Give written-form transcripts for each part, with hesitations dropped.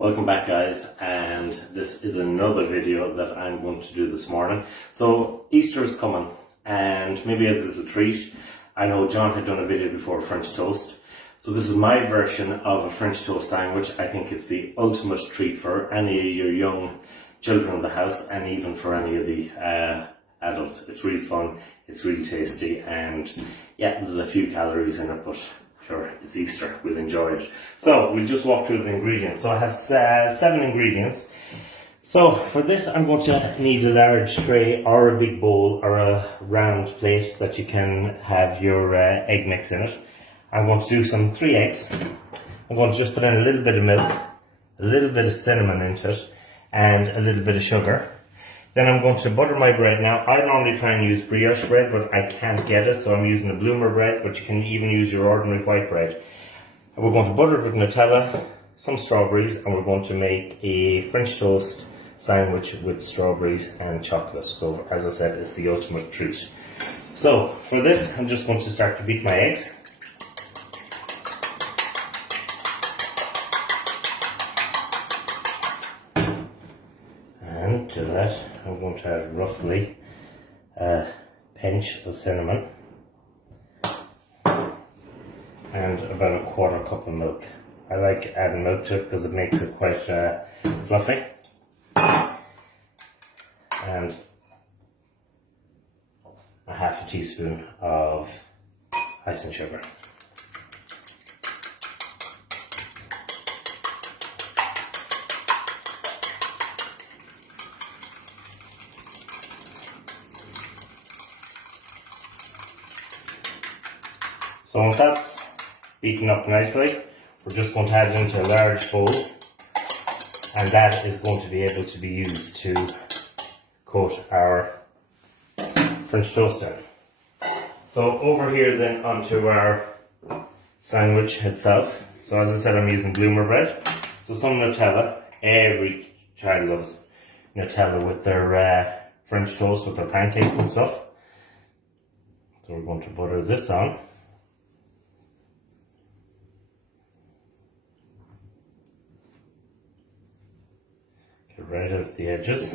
Welcome back, guys, and this is another video that I'm going to do this morning. So Easter is coming, and maybe as a little treat, I know John had done a video before French toast, so this is my version of a French toast sandwich. I think it's the ultimate treat for any of your young children in the house, and even for any of the adults. It's really fun, it's really tasty, and yeah, there's a few calories in it, but sure, it's Easter, we'll enjoy it. So we'll just walk through the ingredients. So I have 7 ingredients. So for this I'm going to need a large tray or a big bowl or a round plate that you can have your egg mix in it. I'm going to do some 3 eggs. I'm going to just put in a little bit of milk, a little bit of cinnamon into it, and a little bit of sugar. Then I'm going to butter my bread. Now, I normally try and use brioche bread, but I can't get it, so I'm using the bloomer bread, but you can even use your ordinary white bread. And we're going to butter it with Nutella, some strawberries, and we're going to make a French toast sandwich with strawberries and chocolate. So, as I said, it's the ultimate treat. So, for this, I'm just going to start to beat my eggs. And to that, I'm going to add roughly a pinch of cinnamon and about a quarter cup of milk. I like adding milk to it because it makes it quite fluffy. And a half a teaspoon of icing sugar. So once that's beaten up nicely, we're just going to add it into a large bowl, and that is going to be able to be used to coat our French toast in. So over here then onto our sandwich itself. So as I said, I'm using bloomer bread. So some Nutella. Every child loves Nutella with their French toast, with their pancakes and stuff. So we're going to butter this on. Right out the edges.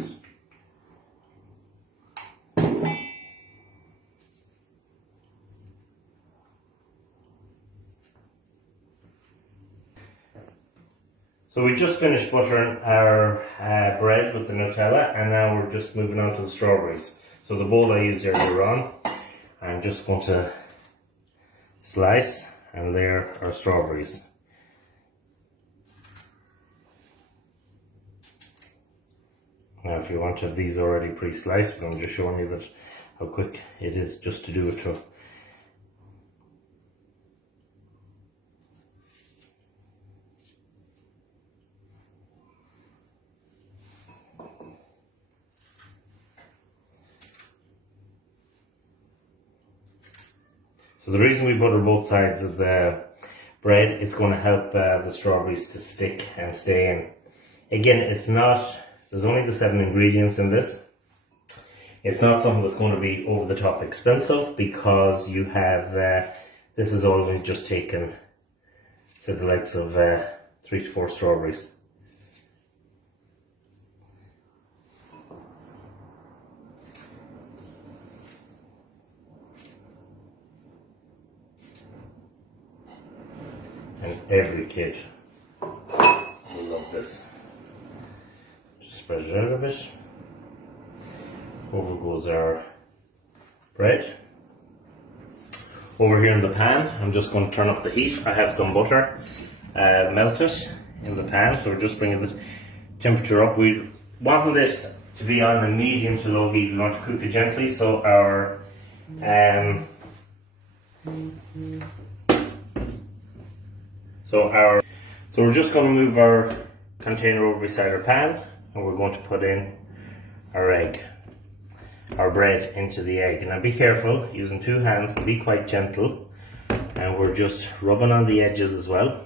So we just finished buttering our bread with the Nutella, and now we're just moving on to the strawberries. So the bowl I used earlier on, I'm just going to slice and layer our strawberries. Now if you want to have these already pre-sliced, but I'm just showing you that how quick it is just to do it too. So the reason we butter both sides of the bread, it's going to help the strawberries to stick and stay in. Again, there's only the 7 ingredients in this. It's not something that's going to be over the top expensive, because you have, this is only just taken to the likes of 3 to 4 strawberries. And every kid will love this. Spread it out a bit. Over goes our bread. Over here in the pan, I'm just going to turn up the heat. I have some butter melted in the pan, so we're just bringing the temperature up. We want this to be on a medium to low heat. We want to cook it gently, so so we're just going to move our container over beside our pan, and we're going to put in our bread into the egg. Now be careful, using 2 hands, be quite gentle, and we're just rubbing on the edges as well.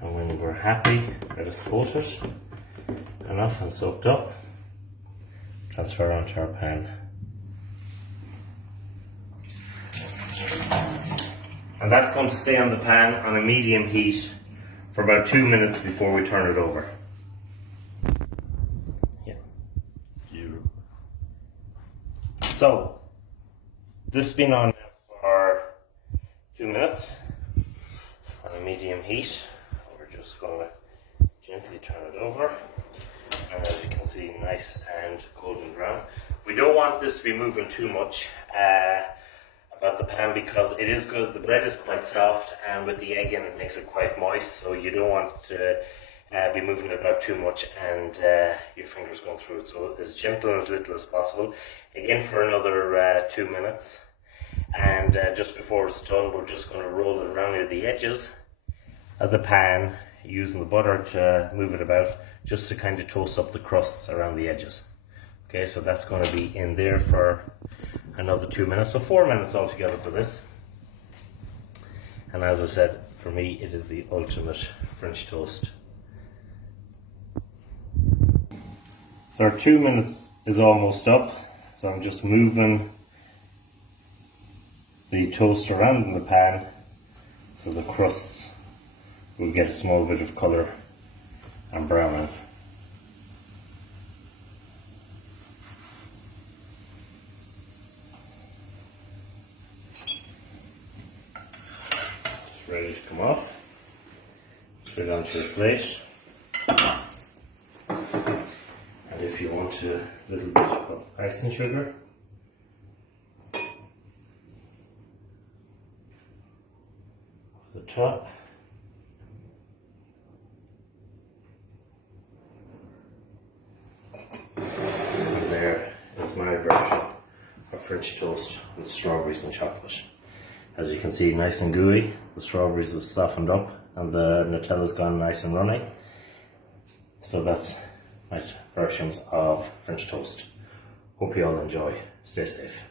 And when we're happy, let us coat it enough and soaked up, transfer onto our pan. And that's going to stay on the pan on a medium heat for about 2 minutes before we turn it over. Yeah. So, this has been on for 2 minutes on a medium heat. We're just going to gently turn it over, and as you can see, nice and golden brown. We don't want this to be moving too much about the pan, because it is good. The bread is quite soft, and with the egg in it makes it quite moist, so you don't want to be moving it about too much and your fingers going through it. So as gentle and as little as possible. Again for another 2 minutes, and just before it's done, we're just going to roll it around near the edges of the pan, using the butter to move it about, just to kind of toast up the crusts around the edges. Okay, so that's going to be in there for another 2 minutes, so 4 minutes altogether for this. And as I said, for me it is the ultimate French toast. So our 2 minutes is almost up, so I'm just moving the toast around in the pan so the crusts will get a small bit of colour and browning. It's ready to come off. Put it onto your plate. And if you want a little bit of icing sugar, the top. And there is my version of French toast with strawberries and chocolate. As you can see, nice and gooey. The strawberries have softened up and the Nutella's gone nice and runny. So that's my versions of French toast. Hope you all enjoy. Stay safe.